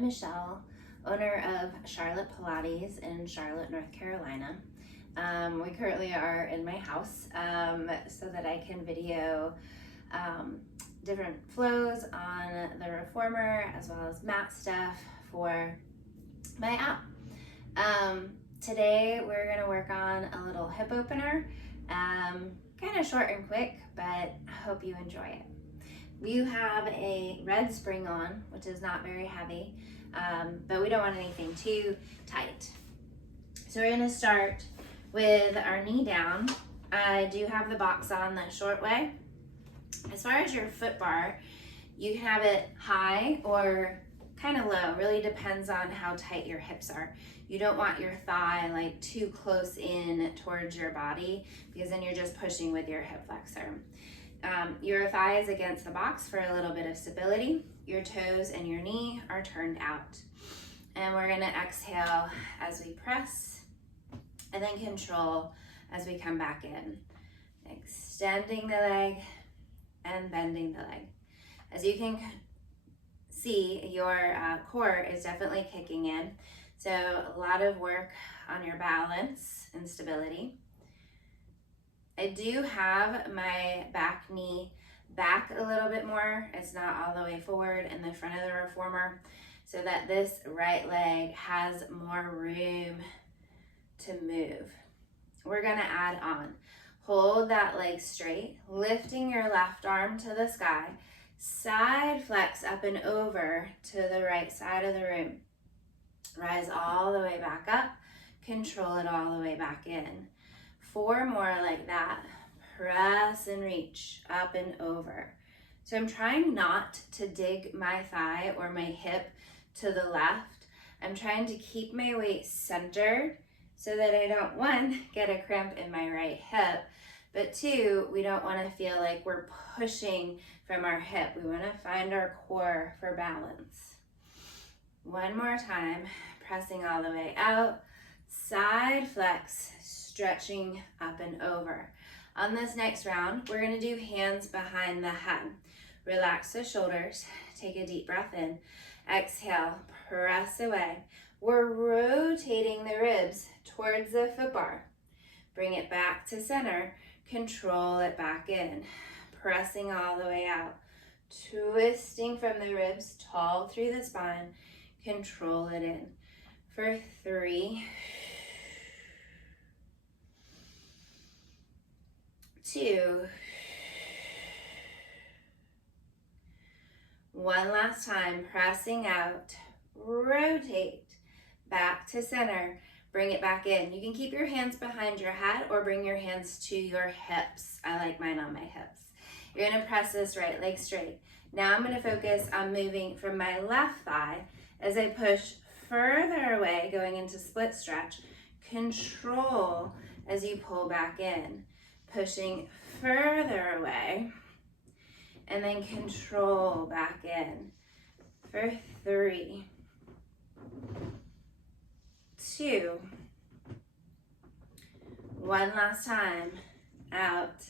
I'm Michelle, owner of Charlotte Pilates in Charlotte, North Carolina. We currently are in my house so that I can video different flows on the reformer as well as mat stuff for my app. Today we're going to work on a little hip opener, kind of short and quick, but I hope you enjoy it. You have a red spring on, which is not very heavy, but we don't want anything too tight. So we're going to start with our knee down. I do have the box on the short way. As far as your foot bar, you can have it high or kind of low. Really depends on how tight your hips are. You don't want your thigh like too close in towards your body because then you're just pushing with your hip flexor. Your thigh is against the box for a little bit of stability. Your toes and your knee are turned out. And we're gonna exhale as we press and then control as we come back in. Extending the leg and bending the leg. As you can see, your core is definitely kicking in. So a lot of work on your balance and stability. I do have my back knee back a little bit more. It's not all the way forward in the front of the reformer so that this right leg has more room to move. We're gonna add on. Hold that leg straight, lifting your left arm to the sky, side flex up and over to the right side of the room. Rise all the way back up, control it all the way back in. 4 more like that. Press and reach up and over. So I'm trying not to dig my thigh or my hip to the left. I'm trying to keep my weight centered so that I don't, 1, get a cramp in my right hip, but 2, we don't want to feel like we're pushing from our hip. We want to find our core for balance. 1 more time, pressing all the way out, side flex, stretching up and over. On this next round, we're going to do hands behind the head. Relax the shoulders, take a deep breath in, exhale, press away. We're rotating the ribs towards the foot bar. Bring it back to center, control it back in, pressing all the way out, twisting from the ribs, tall through the spine, control it in. For 3, 2, 1 last time, pressing out, rotate, back to center, bring it back in. You can keep your hands behind your head or bring your hands to your hips. I like mine on my hips. You're gonna press this right leg straight. Now I'm gonna focus on moving from my left thigh as I push further away, going into split stretch. Control as you pull back in. Pushing further away and then control back in for 3, 2, 1 last time, out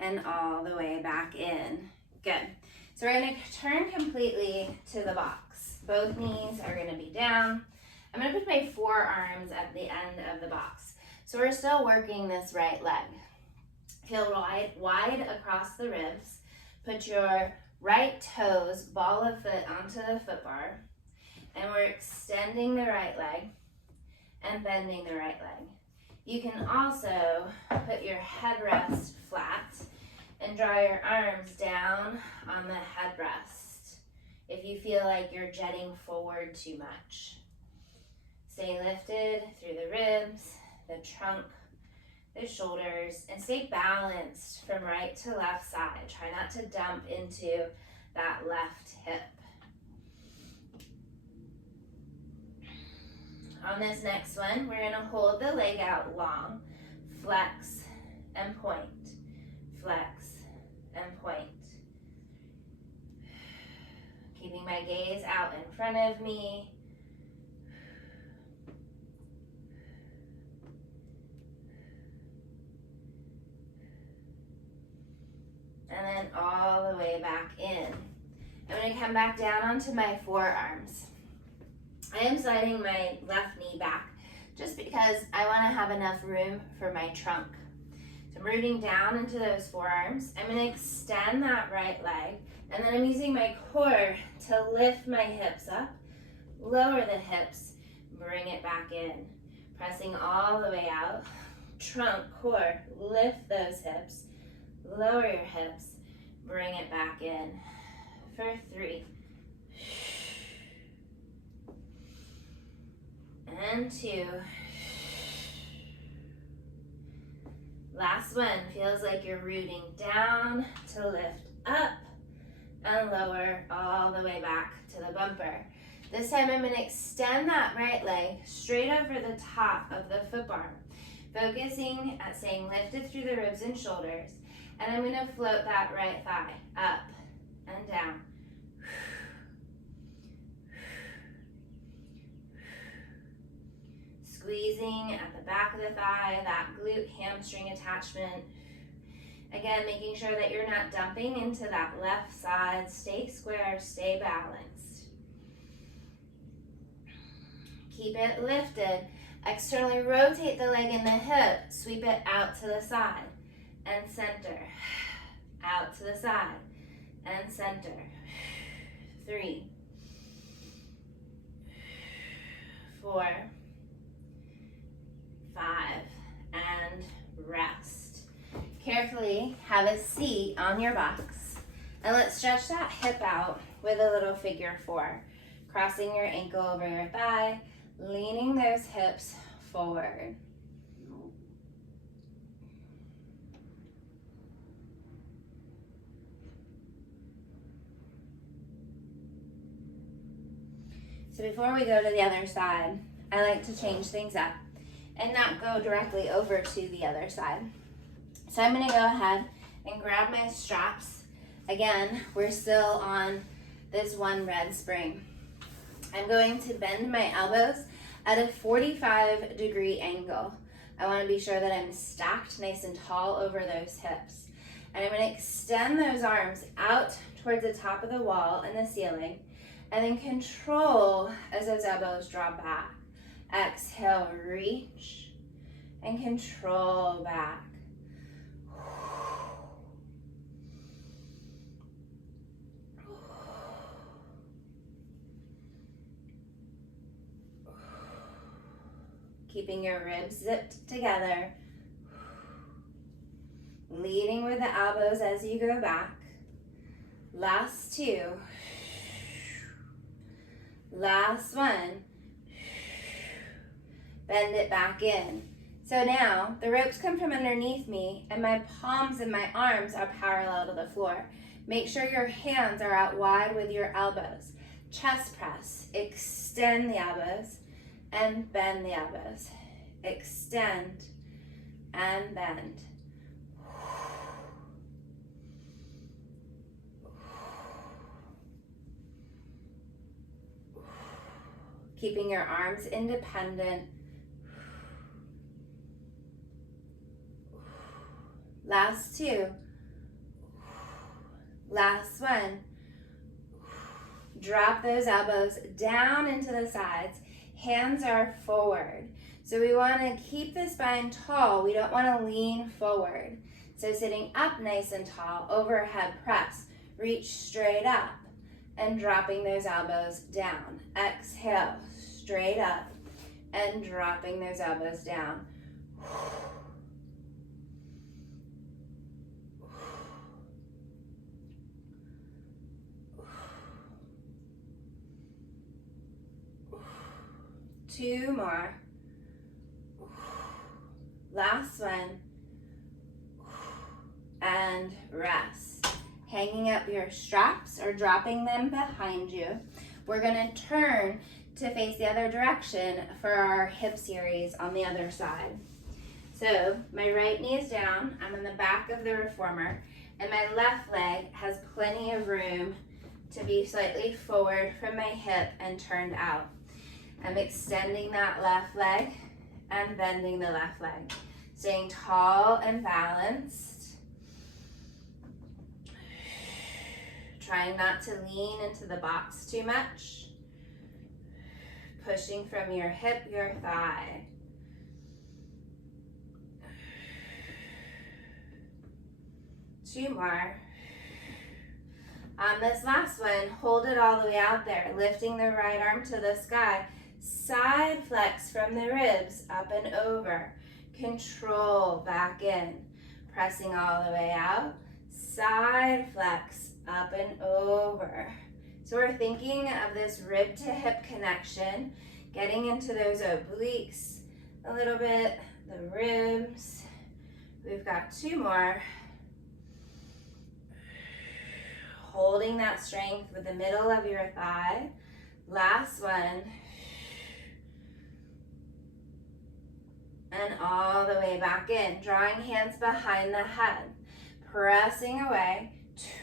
and all the way back in. Good. So we're going to turn completely to the box. Both knees are going to be down. I'm going to put my forearms at the end of the box. So we're still working this right leg. Heel wide across the ribs. Put your right toes, ball of foot onto the foot bar. And we're extending the right leg and bending the right leg. You can also put your headrest flat and draw your arms down on the headrest if you feel like you're jetting forward too much. Stay lifted through the ribs, the trunk, the shoulders, and stay balanced from right to left side. Try not to dump into that left hip. On this next one, we're gonna hold the leg out long, flex and point, flex and point. Keeping my gaze out in front of me. And then all the way back in. I'm gonna come back down onto my forearms. I am sliding my left knee back just because I want to have enough room for my trunk. So I'm rooting down into those forearms. I'm going to extend that right leg, and then I'm using my core to lift my hips up, lower the hips, bring it back in, pressing all the way out. Trunk, core, lift those hips, lower your hips, bring it back in for 3. And 2. Last one. Feels like you're rooting down to lift up and lower all the way back to the bumper. This time I'm going to extend that right leg straight over the top of the foot bar, focusing at staying lifted through the ribs and shoulders. And I'm going to float that right thigh up and down. Squeezing at the back of the thigh, that glute hamstring attachment. Again, making sure that you're not dumping into that left side. Stay square, stay balanced. Keep it lifted. Externally rotate the leg and the hip. Sweep it out to the side and center. Out to the side and center. 3, 4, 5, and rest. Carefully have a seat on your box, and let's stretch that hip out with a little figure 4. Crossing your ankle over your thigh, leaning those hips forward. So before we go to the other side, I like to change things up and not go directly over to the other side. So I'm going to go ahead and grab my straps. Again, we're still on this one red spring. I'm going to bend my elbows at a 45-degree angle. I want to be sure that I'm stacked nice and tall over those hips. And I'm going to extend those arms out towards the top of the wall and the ceiling, and then control as those elbows draw back. Exhale, reach, and control back. Keeping your ribs zipped together. Leading with the elbows as you go back. Last 2. Last one. Bend it back in. So now the ropes come from underneath me and my palms and my arms are parallel to the floor. Make sure your hands are out wide with your elbows. Chest press. Extend the elbows and bend the elbows. Extend and bend. Keeping your arms independent. Last 2. Last one. Drop those elbows down into the sides. Hands are forward. So we want to keep the spine tall. We don't want to lean forward. So sitting up nice and tall, overhead press. Reach straight up and dropping those elbows down. Exhale, straight up and dropping those elbows down. Two more. Last one. And rest. Hanging up your straps or dropping them behind you. We're going to turn to face the other direction for our hip series on the other side. So my right knee is down. I'm in the back of the reformer, and my left leg has plenty of room to be slightly forward from my hip and turned out. I'm extending that left leg and bending the left leg. Staying tall and balanced. Trying not to lean into the box too much. pushing from your hip, your thigh. Two more. On this last one, hold it all the way out there, lifting the right arm to the sky. Side flex from the ribs, up and over. Control, back in. Pressing all the way out. Side flex, up and over. So we're thinking of this rib to hip connection, getting into those obliques a little bit, the ribs. We've got two more. Holding that strength with the middle of your thigh. Last one. And all the way back in. Drawing hands behind the head. Pressing away.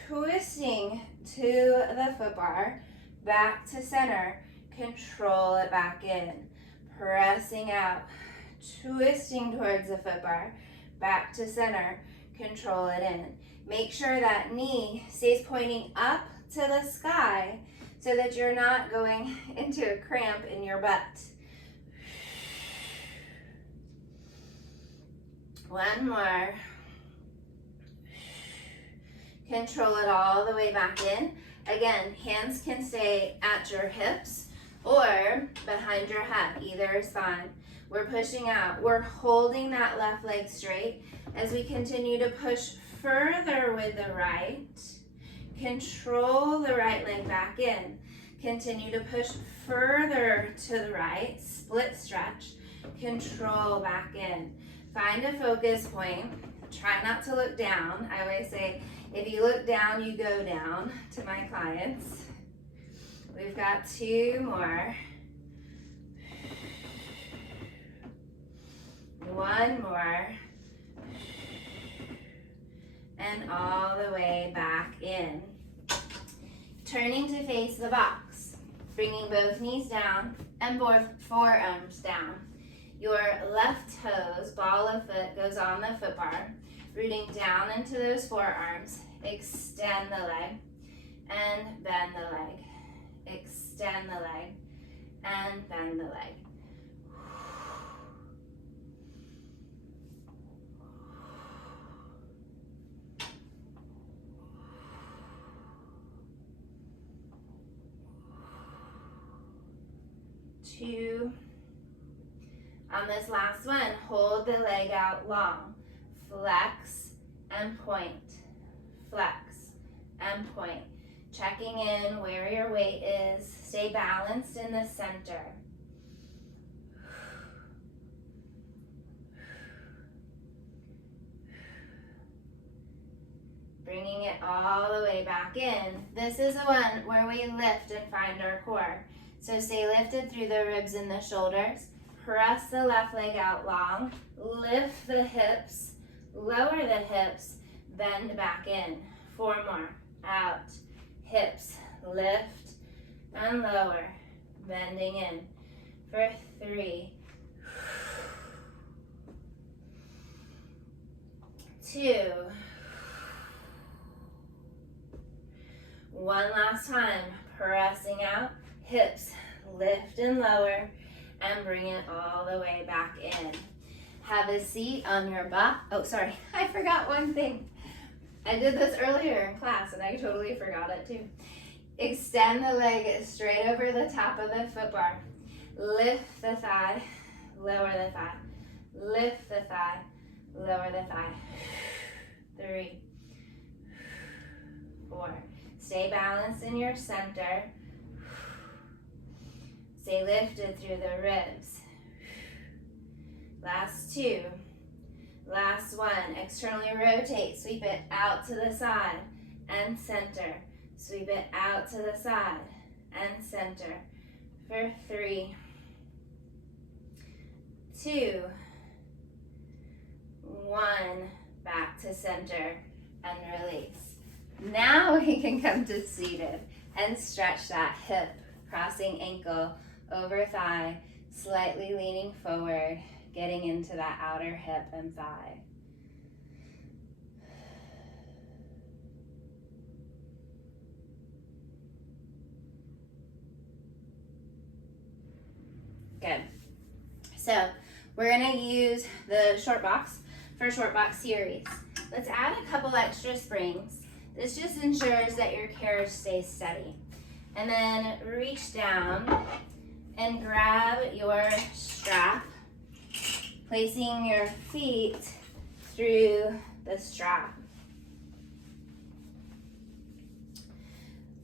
Twisting to the foot bar. Back to center. Control it back in. Pressing out. Twisting towards the foot bar. Back to center. Control it in. Make sure that knee stays pointing up to the sky so that you're not going into a cramp in your butt. One more. Control it all the way back in. Again, hands can stay at your hips or behind your head. Either is fine. We're pushing out. We're holding that left leg straight as we continue to push further with the right. Control the right leg back in. Continue to push further to the right. Split stretch. Control back in. Find a focus point. Try not to look down. I always say, if you look down, you go down to my clients. We've got two more. One more. And all the way back in. Turning to face the box. Bringing both knees down and both forearms down. Your left toes, ball of foot, goes on the foot bar. Rooting down into those forearms. Extend the leg and bend the leg. Extend the leg and bend the leg. Two. On this last one, hold the leg out long. Flex and point. Flex and point. Checking in where your weight is. Stay balanced in the center. Bringing it all the way back in. This is the one where we lift and find our core. So stay lifted through the ribs and the shoulders. Press the left leg out long. Lift the hips. Lower the hips. Bend back in. Four more. Out. Hips. Lift and lower. Bending in. For three. Two. One last time. Pressing out. Hips. Lift and lower. And bring it all the way back in. Have a seat on your butt. Oh, sorry, I forgot one thing. I did this earlier in class and I totally forgot it too. Extend the leg straight over the top of the foot bar. Lift the thigh, lower the thigh. Lift the thigh, lower the thigh. Three, four. Stay balanced in your center. Stay lifted through the ribs. Last two. Last one. Externally rotate. Sweep it out to the side and center. Sweep it out to the side and center. For three. Two. One. Back to center and release. Now we can come to seated and stretch that hip, crossing ankle over thigh, slightly leaning forward, getting into that outer hip and thigh. Good. So we're gonna use the short box for short box series. Let's add a couple extra springs. This just ensures that your carriage stays steady. And then reach down and grab your strap, placing your feet through the strap.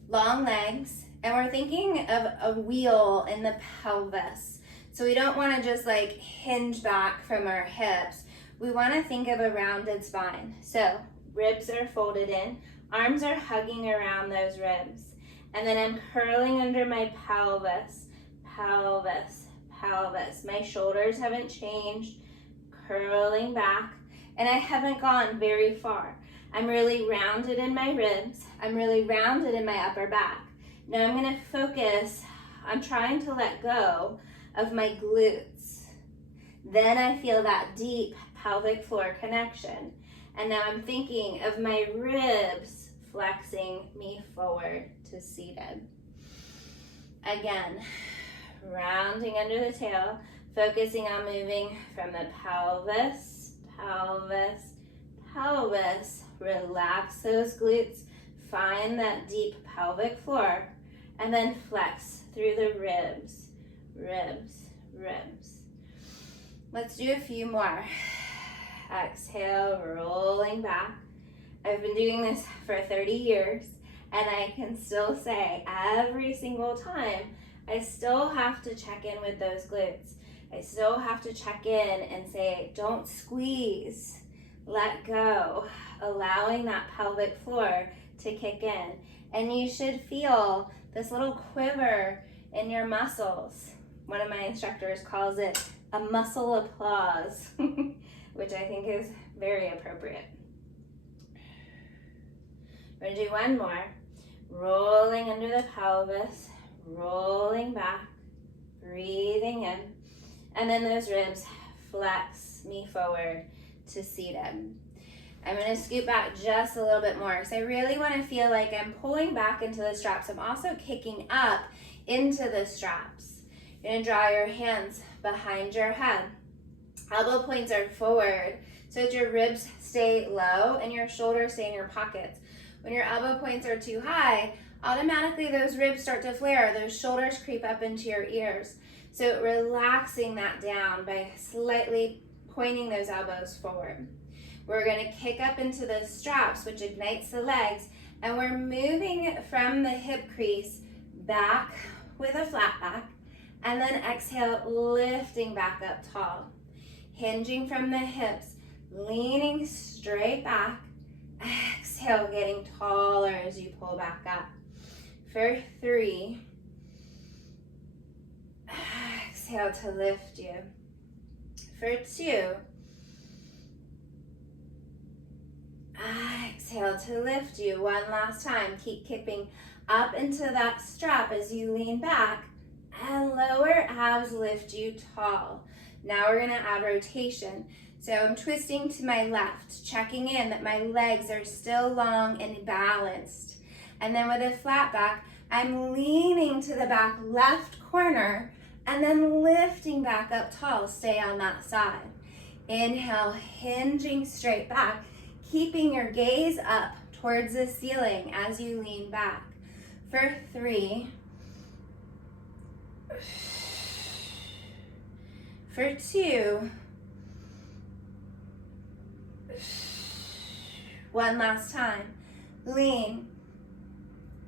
Long legs, and we're thinking of a wheel in the pelvis. So we don't want to just like hinge back from our hips. We want to think of a rounded spine. So ribs are folded in, arms are hugging around those ribs. And then I'm curling under my pelvis, pelvis, pelvis. My shoulders haven't changed, curling back, and I haven't gone very far. I'm really rounded in my ribs. I'm really rounded in my upper back. Now I'm gonna focus, I'm trying to let go of my glutes. Then I feel that deep pelvic floor connection. And now I'm thinking of my ribs flexing me forward to seated. Again, rounding under the tail, focusing on moving from the pelvis, pelvis, pelvis. Relax those glutes, find that deep pelvic floor, and then flex through the ribs, ribs, ribs. Let's do a few more. Exhale, rolling back. I've been doing this for 30 years, and I can still say every single time, I still have to check in with those glutes. I still have to check in and say, don't squeeze, let go, allowing that pelvic floor to kick in. And you should feel this little quiver in your muscles. One of my instructors calls it a muscle applause, which I think is very appropriate. We're gonna do one more. Rolling under the pelvis, rolling back, breathing in, and then those ribs flex me forward to seated. I'm gonna scoot back just a little bit more because I really wanna feel like I'm pulling back into the straps. I'm also kicking up into the straps. You're gonna draw your hands behind your head. Elbow points are forward so that your ribs stay low and your shoulders stay in your pockets. When your elbow points are too high, automatically those ribs start to flare, those shoulders creep up into your ears. So relaxing that down by slightly pointing those elbows forward. We're gonna kick up into the straps, which ignites the legs, and we're moving from the hip crease back with a flat back, and then exhale, lifting back up tall. Hinging from the hips, leaning straight back, exhale, getting taller as you pull back up. For 3, exhale to lift you. For 2, exhale to lift you. One last time, keep kicking up into that strap as you lean back, and lower abs lift you tall. Now we're gonna add rotation. So I'm twisting to my left, checking in that my legs are still long and balanced. And then with a flat back, I'm leaning to the back left corner and then lifting back up tall, stay on that side. Inhale, hinging straight back, keeping your gaze up towards the ceiling as you lean back. For 3, for 2, one last time, lean,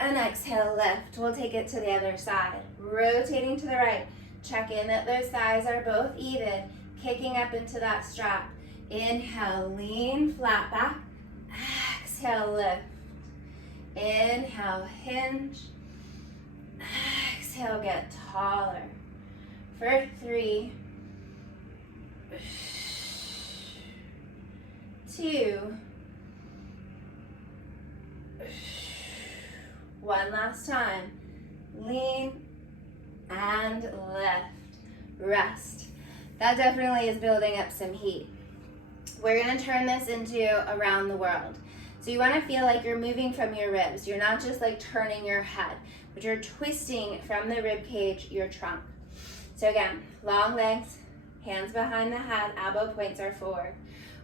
and exhale, lift. We'll take it to the other side, rotating to the right. Check in that those thighs are both even, kicking up into that strap. Inhale, lean, flat back, exhale, lift. Inhale, hinge, exhale, get taller. For 3, 2, one last time, lean and lift, rest. That definitely is building up some heat. We're gonna turn this into around the world. So you wanna feel like you're moving from your ribs. You're not just like turning your head, but you're twisting from the rib cage, your trunk. So again, long legs, hands behind the head, elbow points are forward.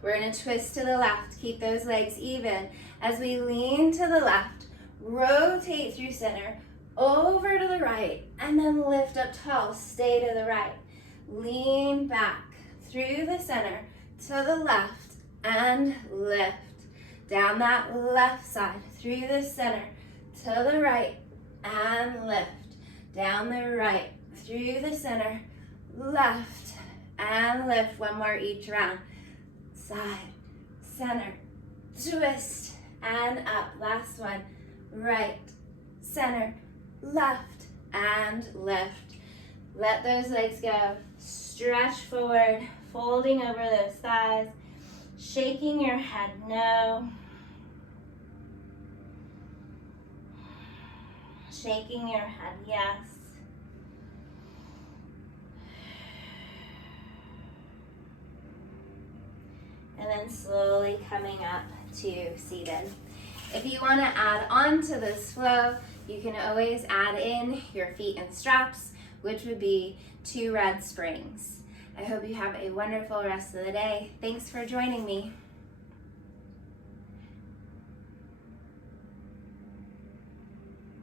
We're gonna twist to the left, keep those legs even as we lean to the left, rotate through center, over to the right, and then lift up tall, stay to the right. Lean back through the center to the left and lift. Down that left side, through the center to the right and lift. Down the right, through the center, left and lift. One more each round. Side, center, twist and up. Last one. Right, center, left and lift. Let those legs go. Stretch forward, folding over those thighs, shaking your head no. Shaking your head yes. And then slowly coming up to seated. If you want to add on to this flow, you can always add in your feet and straps, which would be 2 red springs. I hope you have a wonderful rest of the day. Thanks for joining me.